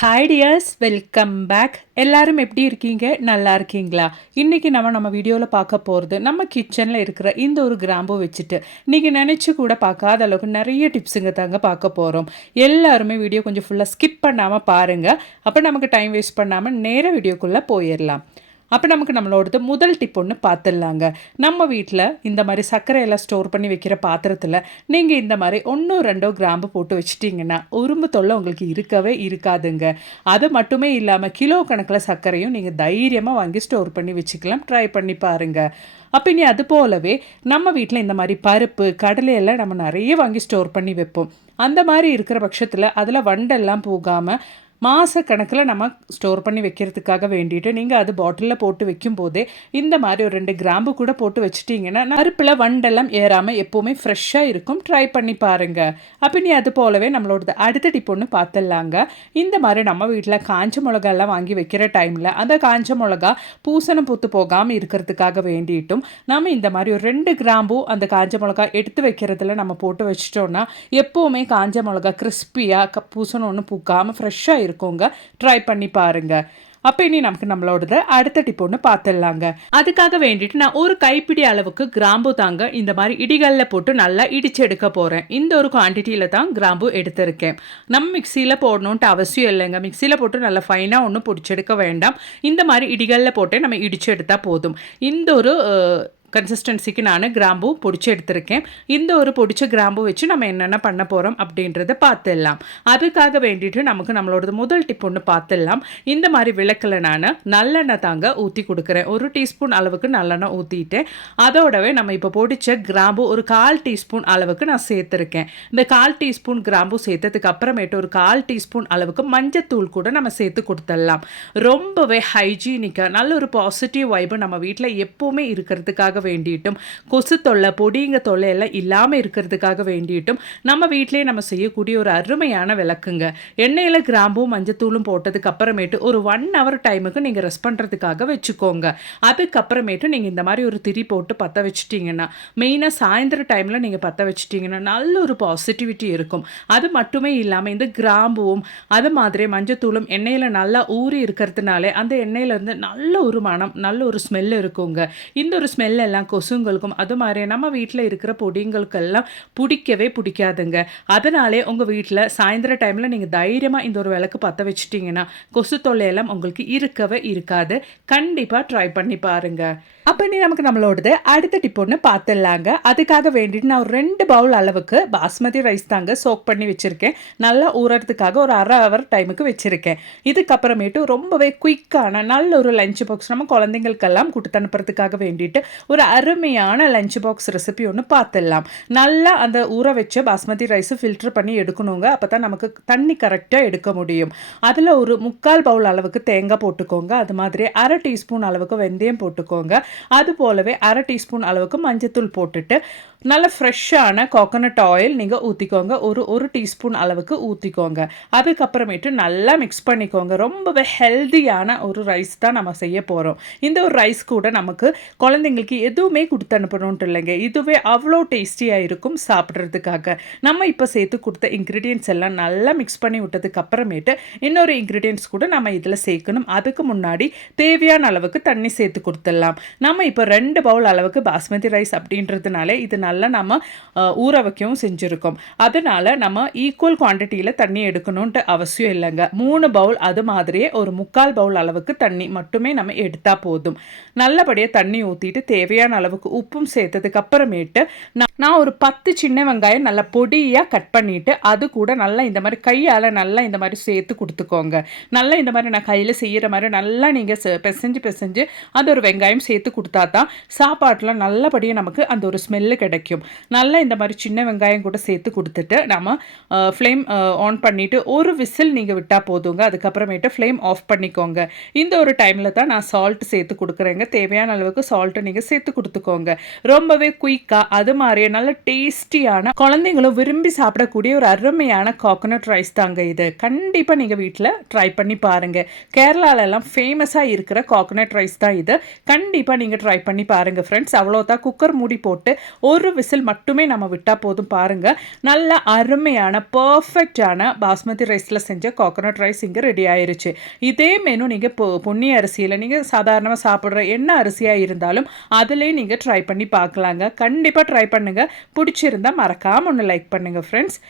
Hi tears, welcome back. எல்லாரும் எப்படி இருக்கீங்க? நல்லா இருக்கீங்களா? இன்றைக்கி நம்ம வீடியோவில் பார்க்க போகிறது நம்ம கிச்சனில் இருக்கிற இந்த ஒரு கிராம்பு வச்சுட்டு நீங்கள் நினச்சி கூட பார்க்காத அளவுக்கு நிறைய டிப்ஸுங்க தாங்க பார்க்க போகிறோம். எல்லாருமே வீடியோ கொஞ்சம் ஃபுல்லாக ஸ்கிப் பண்ணாமல் பாருங்கள். அப்போ நமக்கு டைம் வேஸ்ட் பண்ணாமல் நேராக வீடியோக்குள்ளே போயிடலாம். அப்போ நமக்கு நம்மளோடது முதல் டிப் ஒன்று பார்த்துடலாங்க. நம்ம வீட்டில் இந்த மாதிரி சர்க்கரையெல்லாம் ஸ்டோர் பண்ணி வைக்கிற பாத்திரத்தில் நீங்கள் இந்த மாதிரி 1-2 கிராம்பு போட்டு வச்சிட்டிங்கன்னா உரும்பு தொல்லை உங்களுக்கு இருக்கவே இருக்காதுங்க. அது மட்டுமே இல்லாமல் கிலோ கணக்கில் சர்க்கரையும் நீங்கள் தைரியமாக வாங்கி ஸ்டோர் பண்ணி வச்சுக்கலாம். ட்ரை பண்ணி பாருங்கள். அப்போ இனி அது போலவே நம்ம வீட்டில் இந்த மாதிரி பருப்பு கடலையெல்லாம் நம்ம நிறைய வாங்கி ஸ்டோர் பண்ணி வைப்போம். அந்த மாதிரி இருக்கிற பட்சத்தில் அதில் வண்டெல்லாம் போகாமல் மாத கணக்கில் நம்ம ஸ்டோர் பண்ணி வைக்கிறதுக்காக வேண்டிட்டு நீங்கள் அது பாட்டிலில் போட்டு வைக்கும் போதே இந்த மாதிரி ஒரு 2 கிராம்பு கூட போட்டு வச்சுட்டிங்கன்னா பருப்பில் வண்டெல்லாம் ஏறாமல் எப்போவுமே ஃப்ரெஷ்ஷாக இருக்கும். ட்ரை பண்ணி பாருங்கள். அப்போ நீ அது போலவே நம்மளோட அடுத்த டிப் ஒன்று பார்த்துடலாங்க. இந்த மாதிரி நம்ம வீட்டில் காஞ்ச மிளகாலாம் வாங்கி வைக்கிற டைமில் அந்த காஞ்ச மிளகா பூசணம் பூத்து போகாமல் இருக்கிறதுக்காக வேண்டிட்டும் நம்ம இந்த மாதிரி ஒரு 2 கிராம்பு அந்த காஞ்ச மிளகா எடுத்து வைக்கிறதுல நம்ம போட்டு வச்சிட்டோன்னா எப்போவுமே காஞ்ச மிளகா கிறிஸ்பியாக பூசணம் ஒன்று பூக்காமல் ஃப்ரெஷ்ஷாக இருக்குங்க. ட்ரை பண்ணி பாருங்க. அப்போ இனி நமக்கு நம்மளோடது அடுத்த டிப் ஒன்று பார்த்துடலாங்க. அதுக்காக வேண்டிட்டு நான் ஒரு கைப்பிடி அளவுக்கு கிராம்பு தாங்க இந்த மாதிரி இடிகளில் போட்டு நல்லா இடிச்சு எடுக்க போகிறேன். இந்த ஒரு குவான்டிட்டியில் தான் கிராம்பு எடுத்திருக்கேன். நம்ம மிக்சியில் போடணுன்ட்டு அவசியம் இல்லைங்க. மிக்சியில் போட்டு நல்லா ஃபைனாக ஒன்றும் பிடிச்செடுக்க வேண்டாம். இந்த மாதிரி இடிகளில் போட்டு நம்ம இடிச்சு எடுத்தால் போதும். இந்த ஒரு கன்சிஸ்டன்சிக்கு நான் கிராம்பு பொடிச்சு எடுத்திருக்கேன். இந்த ஒரு பொடிச்ச கிராம்பு வச்சு நம்ம என்னென்ன பண்ண போகிறோம் அப்படின்றத பார்த்துடலாம். அதுக்காக வேண்டிட்டு நமக்கு நம்மளோட முதல் டிப் ஒன்று பார்த்துடலாம். இந்த மாதிரி விளக்கில் நான் நல்லெண்ணெய் தாங்க ஊற்றி கொடுக்குறேன். 1 டீஸ்பூன் அளவுக்கு நல்லெண்ணெய் ஊற்றிட்டேன். அதோடவே நம்ம இப்போ பொடிச்ச கிராம்பு ஒரு 1/4 டீஸ்பூன் அளவுக்கு நான் சேர்த்துருக்கேன். இந்த 1/4 டீஸ்பூன் கிராம்பு சேர்த்ததுக்கு அப்புறமேட்டு ஒரு 1/4 டீஸ்பூன் அளவுக்கு மஞ்சத்தூள் கூட நம்ம சேர்த்து கொடுத்துடலாம். ரொம்பவே ஹைஜீனிக்காக நல்ல ஒரு பாசிட்டிவ் வைபு நம்ம வீட்டில் எப்போவுமே இருக்கிறதுக்காக வேண்டிட்டும் கொசு தொல்லை பொடிங்க தொல்லை எல்லாம் இல்லாமல் இருக்கிறதுக்காக வேண்டிட்டும் நம்ம வீட்டிலே நம்ம செய்யக்கூடிய ஒரு அருமையான விளக்குங்க. எண்ணெயில் கிராம்பும் மஞ்சத்தூளும் போட்டதுக்கு அப்புறமேட்டு ஒரு 1 hour டைமுக்கு நீங்கள் ரெஸ்ட் பண்ணுறதுக்காக வச்சுக்கோங்க. அதுக்கப்புறமேட்டு நீங்கள் இந்த மாதிரி ஒரு திரி போட்டு பற்ற வச்சுட்டிங்கன்னா மெயினாக சாயந்தர டைமில் நீங்கள் பற்ற வச்சுட்டிங்கன்னா நல்ல ஒரு பாசிட்டிவிட்டி இருக்கும். அது மட்டுமே இல்லாமல் இந்த கிராம்பும் அது மாதிரி மஞ்சத்தூளும் எண்ணெயில் நல்லா ஊறி இருக்கிறதுனாலே அந்த எண்ணெயிலேருந்து நல்ல ஒரு மனம் நல்ல ஒரு ஸ்மெல் இருக்குங்க. இந்த ஒரு ஸ்மெல் எல்லாம் கொசுங்களுக்கும் அது மாதிரி நம்ம வீட்டில் இருக்கிற பொடிங்களுக்கெல்லாம் பிடிக்கவே பிடிக்காதுங்க. அதனாலே உங்கள் வீட்டில் சாயந்தர டைமில் நீங்கள் தைரியமாக இந்த ஒரு விளக்கு பற்ற வச்சுட்டிங்கன்னா கொசு தொல்லையெல்லாம் உங்களுக்கு இருக்கவே இருக்காது. கண்டிப்பாக ட்ரை பண்ணி பாருங்கள். அப்போ நீ நமக்கு நம்மளோடது அடுத்த டிப் ஒன்று பார்த்துடலாங்க. அதுக்காக வேண்டிட்டு நான் ஒரு 2 பவுல் அளவுக்கு பாஸ்மதி ரைஸ் தாங்க சோக் பண்ணி வச்சுருக்கேன். நல்லா ஊறதுக்காக ஒரு 1/2 hour டைமுக்கு வச்சுருக்கேன். இதுக்கப்புறமேட்டு ரொம்பவே குயிக்கான நல்ல ஒரு லஞ்ச் பாக்ஸ் நம்ம குழந்தைங்களுக்கெல்லாம் கொடுத்து அனுப்புறதுக்காக வேண்டிட்டு ஒரு அருமையான லஞ்ச் பாக்ஸ் ரெசிபி ஒன்று பார்த்துடலாம். நல்லா அந்த ஊற வச்ச பாஸ்மதி ரைஸை ஃபில்டர் பண்ணி எடுக்கணுங்க. அப்போ தான் நமக்கு தண்ணி கரெக்டாக எடுக்க முடியும். அதில் ஒரு 3/4 பவுல் அளவுக்கு தேங்காய் போட்டுக்கோங்க. அது மாதிரி 1/2 டீஸ்பூன் அளவுக்கு வெந்தயம் போட்டுக்கோங்க. அது போலவே 1/2 டீஸ்பூன் அளவுக்கு மஞ்சத்தூள் போட்டுட்டு நல்ல ஃப்ரெஷ்ஷான கோகோனட் ஆயில் நீங்கள் ஊற்றிக்கோங்க. ஒரு டீஸ்பூன் அளவுக்கு ஊற்றிக்கோங்க. அதுக்கப்புறமேட்டு நல்லா மிக்ஸ் பண்ணிக்கோங்க. ரொம்பவே ஹெல்தியான ஒரு ரைஸ் தான் நம்ம செய்ய போகிறோம். இந்த ஒரு ரைஸ் கூட நமக்கு குழந்தைங்களுக்கு எதுவுமே கொடுத்து அனுப்பணுன்ட்டு இல்லைங்க. இதுவே அவ்வளோ டேஸ்டியாக இருக்கும் சாப்பிட்றதுக்காக. நம்ம இப்போ சேர்த்து கொடுத்த இன்க்ரீடியன்ட்ஸ் எல்லாம் நல்லா மிக்ஸ் பண்ணி விட்டதுக்கு அப்புறமேட்டு இன்னொரு இன்க்ரீடியன்ட்ஸ் கூட நம்ம இதில் சேர்க்கணும். அதுக்கு முன்னாடி தேவையான அளவுக்கு தண்ணி சேர்த்து கொடுத்துடலாம். நம்ம இப்போ 2 பவுல் அளவுக்கு பாஸ்மதி ரைஸ் அப்படின்றதுனால இது நல்லா நம்ம ஊற வைக்கவும் செஞ்சுருக்கோம். அதனால நம்ம ஈக்குவல் குவான்டிட்டியில் தண்ணி எடுக்கணுன்ட்டு அவசியம் இல்லைங்க. 3 பவுல் அது மாதிரியே ஒரு 3/4 பவுல் அளவுக்கு தண்ணி மட்டுமே நம்ம எடுத்தால் போதும். நல்லபடியாக தண்ணி ஊற்றிட்டு தேவையான அளவுக்கு உப்பும் சேர்த்ததுக்கு அப்புறமேட்டு நான் ஒரு 10 சின்ன வெங்காயம் நல்லா பொடியாக கட் பண்ணிவிட்டு அது கூட நல்லா இந்த மாதிரி கையால் நல்லா இந்த மாதிரி சேர்த்து கொடுத்துக்கோங்க. நல்லா இந்த மாதிரி நான் கையில் செய்கிற மாதிரி நல்லா நீங்கள் பிசைஞ்சு அது ஒரு வெங்காயம் சேர்த்து கொடுத்தா தான் சாப்பாட்டில் நல்லபடியாக நமக்கு அந்த ஒரு ஸ்மெல்லு கிடைக்கும். நல்லா இந்த மாதிரி சின்ன வெங்காயம் கூட சேர்த்து கொடுத்துட்டு நம்ம ஃப்ளேம் ஆன் பண்ணிவிட்டு ஒரு விசில் நீங்கள் விட்டால் போதுங்க. அதுக்கப்புறமேட்டு ஃப்ளேம் ஆஃப் பண்ணிக்கோங்க. இந்த ஒரு டைமில் தான் நான் சால்ட் சேர்த்து கொடுக்குறேங்க. தேவையான அளவுக்கு சால்ட்டு நீங்கள் சேர்த்து கொடுத்துக்கோங்க. ரொம்பவே குயிக்காக அது மாதிரியே நல்ல டேஸ்டியான குழந்தைங்களும் விரும்பி சாப்பிடக்கூடிய ஒரு அருமையான கோகோனட் ரைஸ் தாங்க இது. கண்டிப்பாக நீங்கள் வீட்டில் ட்ரை பண்ணி பாருங்கள். கேரளாலெல்லாம் ஃபேமஸாக இருக்கிற கோகோனட் ரைஸ் தான் இது. கண்டிப்பாக நீங்கள் ட்ரை பண்ணி பாருங்கள் ஃப்ரெண்ட்ஸ். அவ்வளோதான், குக்கர் மூடி போட்டு ஒரு விசில் மட்டுமே நம்ம விட்டால் போதும். பாருங்கள், நல்ல அருமையான பர்ஃபெக்டான பாஸ்மதி ரைஸில் செஞ்ச கோகோனட் ரைஸ் இங்கே ரெடி ஆயிருச்சு. இதே மெனு நீங்கள் பொன்னி அரிசியில் நீங்கள் சாதாரணமாக சாப்பிட்ற என்ன அரிசியாக இருந்தாலும் அதிலே நீங்கள் ட்ரை பண்ணி பார்க்கலாங்க. கண்டிப்பாக ட்ரை பண்ணுங்கள். பிடிச்சிருந்தா மறக்காமல் ஒன்று லைக் பண்ணுங்கள் ஃப்ரெண்ட்ஸ்.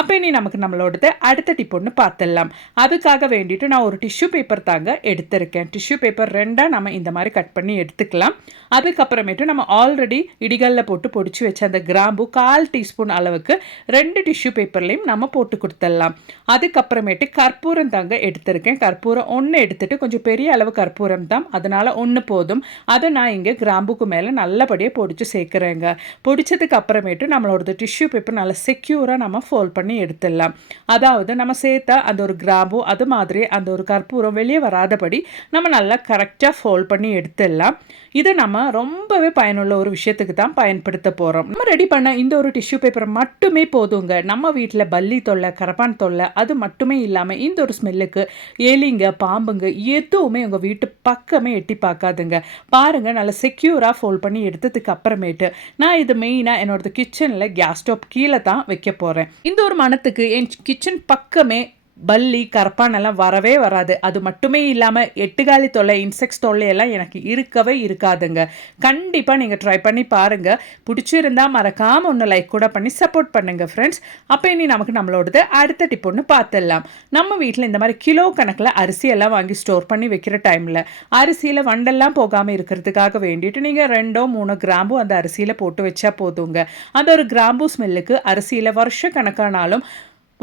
அப்போ இனி நம்மளோடது அடுத்த டிப் ஒன்று பார்த்துடலாம். அதுக்காக வேண்டிட்டு நான் ஒரு டிஷ்யூ பேப்பர் தாங்க எடுத்திருக்கேன். டிஷ்யூ பேப்பர் ரெண்டாக நம்ம இந்த மாதிரி கட் பண்ணி எடுத்துக்கலாம். அதுக்கப்புறமேட்டு நம்ம ஆல்ரெடி இடிகளில் போட்டு பொடிச்சு வச்ச அந்த கிராம்பு 1/4 டீஸ்பூன் அளவுக்கு 2 டிஷ்யூ பேப்பர்லேயும் நம்ம போட்டு கொடுத்துடலாம். அதுக்கப்புறமேட்டு கற்பூரம் தாங்க எடுத்திருக்கேன். கற்பூரம் 1 எடுத்துட்டு, கொஞ்சம் பெரிய அளவு கற்பூரம் தான், அதனால் 1 போதும். அதை நான் இங்கே கிராம்புக்கு மேலே நல்லபடியாக பொடிச்சு சேர்க்குறேங்க. பொடிச்சதுக்கு அப்புறமேட்டு நம்மளோட டிஷ்யூ பேப்பர் நல்லா செக்யூராக நம்ம ஃபோல்ட் பண்ணி எடுத்துடலாம். அதாவது நம்ம சேர்த்த அந்த ஒரு கிராம்பு அது மாதிரி அந்த ஒரு கற்பூரம் வெளியே வராதபடி நம்ம நல்லா கரெக்டாக ஃபோல்ட் பண்ணி எடுத்துடலாம். இதை நம்ம ரொம்பவே பயனுள்ள ஒரு விஷயத்துக்கு தான் பயன்படுத்த போகிறோம். நம்ம ரெடி பண்ண இந்த ஒரு டிஷ்யூ பேப்பர் மட்டுமே போதுங்க. நம்ம வீட்டில் பல்லி தொல்லை, கரப்பான் தொல்லை அது மட்டுமே இல்லாமல் இந்த ஒரு ஸ்மெல்லுக்கு எலிங்க, பாம்புங்க எதுவுமே உங்கள் வீட்டு பக்கமே எட்டி பார்க்காதுங்க. பாருங்கள், நல்லா செக்யூராக ஃபோல்ட் பண்ணி எடுத்ததுக்கு அப்புறமேட்டு நான் இது மெயினாக என்னோட கிச்சனில் கேஸ் ஸ்டவ் கீழே தான் வைக்க போகிறேன். இந்த ஒரு மணத்துக்கு என் கிச்சன் பக்கமே பல்லி, கரப்பானெல்லாம் வரவே வராது. அது மட்டுமே இல்லாமல் எட்டுகாலி தொல்லை, இன்செக்ட்ஸ் தொல்லையெல்லாம் எனக்கு இருக்கவே இருக்காதுங்க. கண்டிப்பாக நீங்கள் ட்ரை பண்ணி பாருங்கள். பிடிச்சிருந்தால் மறக்காமல் ஒன்று லைக் கூட பண்ணி சப்போர்ட் பண்ணுங்கள் ஃப்ரெண்ட்ஸ். அப்போ இனி நம்மளோடது அடுத்த டிப் ஒன்று பார்த்துடலாம். நம்ம வீட்டில் இந்த மாதிரி கிலோ கணக்கில் அரிசியெல்லாம் வாங்கி ஸ்டோர் பண்ணி வைக்கிற டைமில் அரிசியில் வண்டெல்லாம் போகாமல் இருக்கிறதுக்காக வேண்டிட்டு நீங்கள் 2-3 கிராம்பு அந்த அரிசியில் போட்டு வச்சா போதுங்க. அந்த ஒரு கிராம்பு ஸ்மெல்லுக்கு அரிசியில் வருஷ கணக்கானாலும்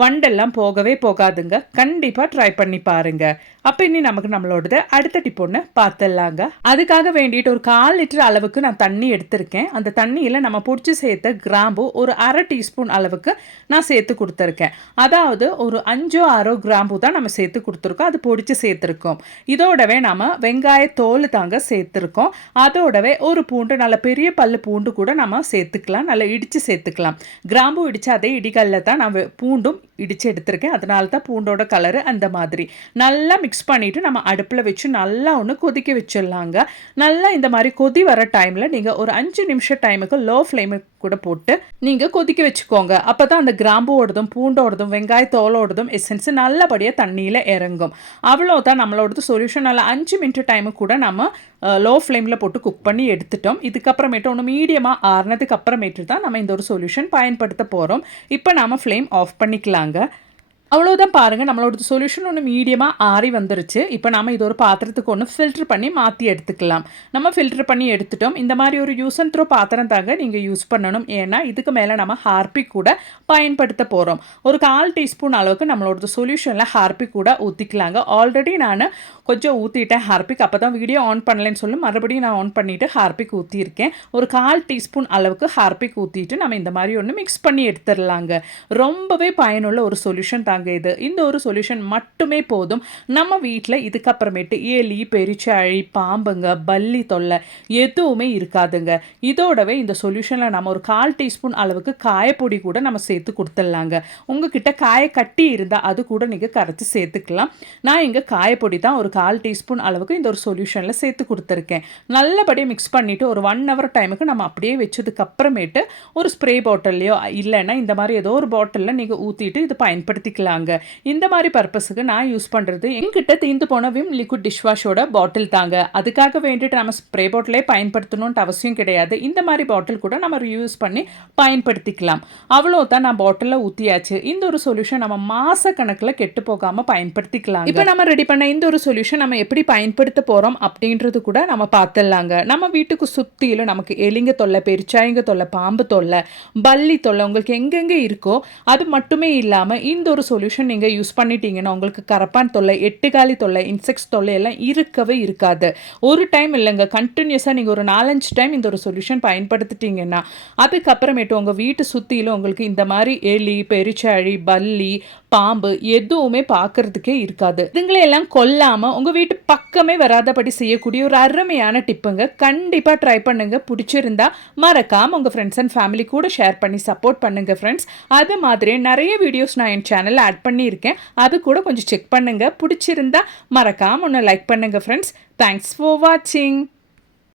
வண்டெல்லாம் போகவே போகாதுங்க. கண்டிப்பாக ட்ரை பண்ணி பாருங்க. அப்போ இனி நம்மளோடது அடுத்த டிப் ஒன்று பார்த்துடலாங்க. அதுக்காக வேண்டிட்டு ஒரு 1/4 லிட்டர் அளவுக்கு நான் தண்ணி எடுத்திருக்கேன். அந்த தண்ணியில் நம்ம பிடிச்சி சேர்த்த கிராம்பு ஒரு 1/2 டீஸ்பூன் அளவுக்கு நான் சேர்த்து கொடுத்துருக்கேன். அதாவது ஒரு 5-6 கிராம்பு தான் நம்ம சேர்த்து கொடுத்துருக்கோம். அது பொடிச்சு சேர்த்துருக்கோம். இதோடவே நம்ம வெங்காய தோல் தாங்க சேர்த்துருக்கோம். அதோடவே ஒரு பூண்டு, நல்ல பெரிய பல்லு பூண்டு கூட நம்ம சேர்த்துக்கலாம். நல்லா இடித்து சேர்த்துக்கலாம். கிராம்பு இடித்து அதே இடிகளில் தான் நான் பூண்டும் இடித்து எடுத்திருக்கேன். அதனால தான் பூண்டோட கலரு அந்த மாதிரி. நல்லா மிக்ஸ் பண்ணிவிட்டு நம்ம அடுப்பில் வச்சு நல்லா ஒன்று கொதிக்க வச்சிடலாங்க. நல்லா இந்த மாதிரி கொதி வர டைமில் நீங்கள் ஒரு 5 நிமிஷம் டைமுக்கு லோ ஃப்ளேமுக்கு கூட போட்டு நீங்கள் கொதிக்க வச்சுக்கோங்க. அப்போ தான் அந்த கிராம்போடதும் பூண்டோடதும் வெங்காய தோலோடதும் எசன்ஸ் நல்லபடியாக தண்ணியில் இறங்கும். அவ்வளோதான், நம்மளோடது சொல்யூஷன். நல்லா 5 மினிட் டைமு கூட நம்ம லோ ஃப்ளேமில் போட்டு குக் பண்ணி எடுத்துட்டோம். இதுக்கப்புறமேட்டு ஒன்று மீடியமாக ஆறுனதுக்கு அப்புறமேட்டு தான் நம்ம இந்த ஒரு சொல்யூஷன் பயன்படுத்த போகிறோம். இப்போ நம்ம ஃப்ளேம் ஆஃப் பண்ணிக்கலாங்க. அவ்வளோதான், பாருங்கள், நம்மளோட சொல்யூஷன் ஒன்று மீடியமாக ஆறி வந்துருச்சு. இப்போ நம்ம இது ஒரு பாத்திரத்துக்கு ஒன்று ஃபில்ட்ரு பண்ணி மாற்றி எடுத்துக்கலாம். நம்ம ஃபில்ட்ரு பண்ணி எடுத்துட்டோம். இந்த மாதிரி ஒரு யூஸ் அண்ட் த்ரோ பாத்திரம் தாங்க நீங்கள் யூஸ் பண்ணணும். ஏன்னா இதுக்கு மேலே நம்ம ஹார்பிக் கூட பயன்படுத்த போகிறோம். ஒரு 1/4 டீஸ்பூன் அளவுக்கு நம்மளோட சொல்யூஷனில் ஹார்பிக் கூட ஊற்றிக்கலாங்க. ஆல்ரெடி நான் கொஞ்சம் ஊற்றிட்டேன் ஹார்பிக். அப்போ தான் வீடியோ ஆன் பண்ணலன்னு சொல்லி மறுபடியும் நான் ஆன் பண்ணிவிட்டு ஹார்பிக் ஊற்றிருக்கேன். ஒரு 1/4 டீஸ்பூன் அளவுக்கு ஹார்பிக் ஊற்றிட்டு நம்ம இந்த மாதிரி ஒன்று மிக்ஸ் பண்ணி எடுத்துடலாங்க. ரொம்பவே பயனுள்ள ஒரு சொல்யூஷன் தாங்க இது. இந்த ஒரு சொல்யூஷன் மட்டுமே போதும். நம்ம வீட்டில் இதுக்கப்புறமேட்டு எலி, பெரிச்சாழி, பாம்புங்க, பல்லி தொல்லை எதுவுமே இருக்காதுங்க. இதோடவே இந்த சொல்யூஷனில் நம்ம ஒரு 1/4 டீஸ்பூன் அளவுக்கு காயப்பொடி கூட நம்ம சேர்த்து கொடுத்துடலாங்க. உங்ககிட்ட காய கட்டி இருந்தால் அது கூட நீங்கள் கரைச்சி சேர்த்துக்கலாம். நான் இங்கே காயப்பொடி தான் ஒரு 1/4 டீஸ்பூன் அளவுக்கு இந்த ஒரு சொல்யூஷனில் சேர்த்து கொடுத்துருக்கேன். நல்லபடியாக மிக்ஸ் பண்ணிவிட்டு ஒரு 1 ஹவர் டைமுக்கு நம்ம அப்படியே வச்சதுக்கு அப்புறமேட்டு ஒரு ஸ்ப்ரே பாட்டில்லையோ இல்லைன்னா இந்த மாதிரி ஏதோ ஒரு பாட்டிலில் நீங்கள் ஊற்றிட்டு இது பயன்படுத்திக்கலாம். இந்த மாதிரி பர்பஸுக்கு நான் யூஸ் பண்ணுறது என்கிட்ட தீர்ந்து போன விம் லிக்விட் டிஷ்வாஷோட பாட்டில் தாங்க. அதுக்காக வேண்டிட்டு நம்ம ஸ்ப்ரே பாட்டிலே பயன்படுத்தணும்னு அவசியம் கிடையாது. இந்த மாதிரி பாட்டில் கூட நம்ம யூஸ் பண்ணி பயன்படுத்திக்கலாம். அவ்வளோதான், நான் பாட்டிலில் ஊற்றியாச்சு. இந்த ஒரு சொல்யூஷன் நம்ம மாச கணக்கில் கெட்டு போகாமல் பயன்படுத்திக்கலாம். இப்போ நம்ம ரெடி பண்ண இந்த ஒரு சொல்யூஷன் நம்ம எப்படி பயன்படுத்த போகிறோம் அப்படின்றது கூட நம்ம பார்த்துடலாங்க. நம்ம வீட்டுக்கு சுற்றிலும் நமக்கு எலிங்க தொல்லை, பெருச்சாயங்க தொல்லை, பாம்பு தொல்லை, பல்லி தொல்லை உங்களுக்கு எங்கெங்கே இருக்கோ அது மட்டுமே இல்லாமல் இந்த ஒரு சொல்யூஷன் நீங்கள் யூஸ் பண்ணிட்டீங்கன்னா உங்களுக்கு கரப்பான் தொல்லை, எட்டுக்காலி தொல்லை, இன்செக்ட்ஸ் தொல்லை எல்லாம் இருக்கவே இருக்காது. ஒரு டைம் இல்லைங்க, கண்டினியூஸாக நீங்கள் ஒரு 4-5 டைம் இந்த ஒரு சொல்யூஷன் பயன்படுத்திட்டீங்கன்னா அதுக்கப்புறமேட்டு உங்கள் வீட்டு சுற்றிலும் உங்களுக்கு இந்த மாதிரி எலி, பெருச்சாழி, பல்லி, பாம்பு எதுவுமே பார்க்கறதுக்கே இருக்காது. இதுங்களையெல்லாம் கொல்லாமல் உங்கள் வீட்டு பக்கமே வராதபடி செய்யக்கூடிய ஒரு அருமையான டிப்புங்க. கண்டிப்பாக ட்ரை பண்ணுங்க. பிடிச்சிருந்தா மறக்காமல் உங்கள் ஃப்ரெண்ட்ஸ் அண்ட் ஃபேமிலி கூட ஷேர் பண்ணி சப்போர்ட் பண்ணுங்கள் ஃப்ரெண்ட்ஸ். அது மாதிரி நிறைய வீடியோஸ் நான் என் சேனலில் ஆட் பண்ணியிருக்கேன். அது கூட கொஞ்சம் செக் பண்ணுங்கள். பிடிச்சிருந்தா மறக்காமல் ஒன்று லைக் பண்ணுங்கள் ஃப்ரெண்ட்ஸ். தேங்க்ஸ் ஃபார் வாட்சிங்.